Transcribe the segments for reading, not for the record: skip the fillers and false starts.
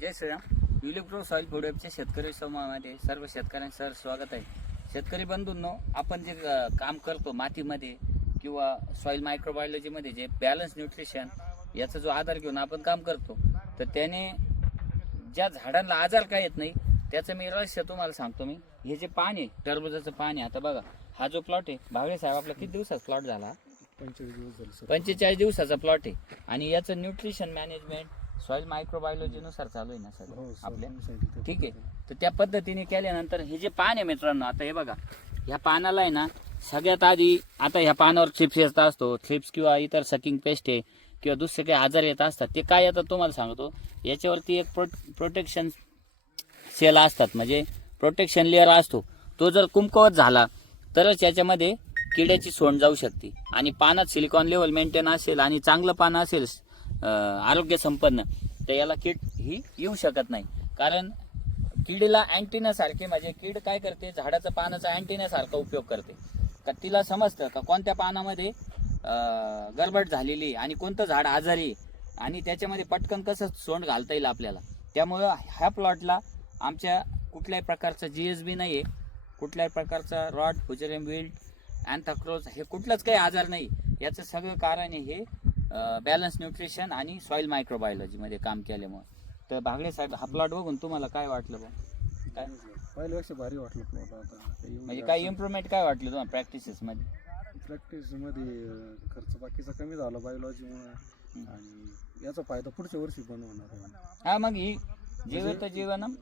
जय Shriram. युलिप्रो soil food वेबच्या शेतकरी समूहामध्ये सर्व शेतकऱ्यांचं सर स्वागत आहे. शेतकरी बंधूंनो, आपण जे काम करतो मातीमध्ये किंवा सॉइल मायक्रोबायोलॉजीमध्ये जे बॅलन्स न्यूट्रिशन याचा जो आधार घेऊन आपण काम करतो, तर त्याने ज्या झाडांना आजार काय येत नाही त्याचं मी रहस्य तुम्हाला सांगतो. मी हे जे पान आहे, टरबुजाचं पान आहे, आता बघा हा जो प्लॉट आहे, भागळे साहेब आपला किती दिवसाचा प्लॉट झाला? 45 दिवसाचा प्लॉट आहे. आणि याचं न्यूट्रिशन मॅनेजमेंट सॉइल मायक्रोबायोलॉजीनुसार चालू आहे ना सगळं आपल्या. ठीक आहे, तर त्या पद्धतीने केल्यानंतर हे जे पान आहे मित्रांनो, आता हे बघा, ह्या पानाला आहे ना सगळ्यात आधी, आता ह्या पानावर थ्रिप्स येत असतो, थ्रिप्स किंवा इतर सकिंग पेस्ट आहे किंवा दुसरे काही आजार येत असतात, ते काय येतात तुम्हाला सांगतो. याच्यावरती एक प्रोटेक्शन सेल असतात, म्हणजे प्रोटेक्शन लेअर असतो. तो जर कमकुवत झाला तरच याच्यामध्ये किड्याची सोंड जाऊ शकते. आणि पानात सिलिकॉन लेवल मेंटेन असेल आणि चांगलं पान असेल आरोग्य संपन्न, तर याला कीड ही येऊ शकत नाही. कारण किडीला अँटीना सारखे, म्हणजे कीड काय करते, झाडाचं पानाचा अँटीना सारखा उपयोग करते. का तिला समजतं का कोणत्या पानामध्ये गडबड झालेली आणि कोणतं झाड आजारी आणि त्याच्यामध्ये पटकन कसं सोंड घालता येईल आपल्याला. त्यामुळं ह्या प्लॉटला आमच्या कुठल्याही प्रकारचं GSB नाही आहे, कुठल्याही प्रकारचा रॉड, फुजरियम विल्ट, अँथ्रॅक्नोज हे कुठलंच काही आजार नाही. याचं सगळं कारण हे बॅलन्स न्यूट्रिशन आणि सॉइल मायक्रोबायोलॉजीमध्ये काम केल्यामुळे. तर भागडे साहेब, हा प्लॉट बघून तुम्हाला काय वाटलं बा? काय पहिल्यापेक्षा भारी वाटलं प्लॉट. आता म्हणजे काय इम्प्रूव्हमेंट काय वाटलं तुम्हाला प्रॅक्टिसेसमध्ये? प्रॅक्टिसमध्ये खर्च बाकीचा कमी झाला बायोलॉजीमुळे, आणि याचा फायदा पुढच्या वर्षी पण होणार आहे. हा, मग ही जीवित जीवनम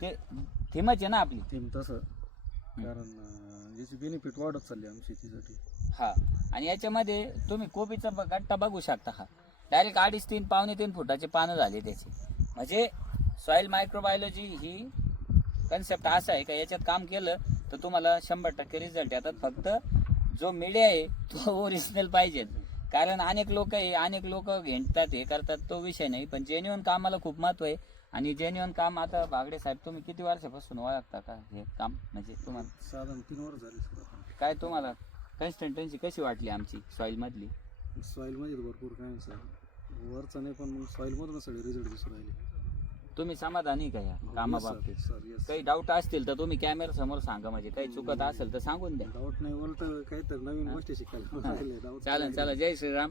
ते थीमच आहे ना आपली. थीम तसं, कारण याची बेनिफिट वाढत चालली आमची शेतीसाठी. हा, आणि याच्यामध्ये तुम्ही कोबीचा गट्टा बघू शकता. हा डायरेक्ट 2.5-3 पावणे 3 फुटाचे पानं झाले त्याचे. म्हणजे सॉइल मायक्रोबायोलॉजी ही कन्सेप्ट असा आहे का याच्यात काम केलं तर तुम्हाला 100% रिझल्ट येतात. फक्त जो मीडिया आहे तो ओरिजिनल पाहिजे. कारण अनेक लोक घेणतात, हे करतात, तो विषय नाही. पण जेन्युअन कामाला खूप महत्व आहे. आणि जेन्युअन काम, आता भागडे साहेब तुम्ही किती वर्षापासून ओळखता का हे काम? म्हणजे तुम्हाला साधारण 3 वर्ष झाली. काय तुम्हाला कन्सिस्टन्सी कशी वाटली आमची सॉइल मधली? सॉईलमध्ये भरपूर काय सर, वरचं नाही पण मग सॉईलमधून सगळे रिझल्ट दिसून राहिले. तुम्ही समाधानी का या कामाबाबतीत? Sir yes. काही डाऊट असतील तर तुम्ही कॅमेरा समोर सांगा, म्हणजे काही चुकत असेल तर सांगून द्या. डाऊट नाही, उलट काहीतरी नवीन गोष्टी शिकायला. चालेल. जय श्रीराम.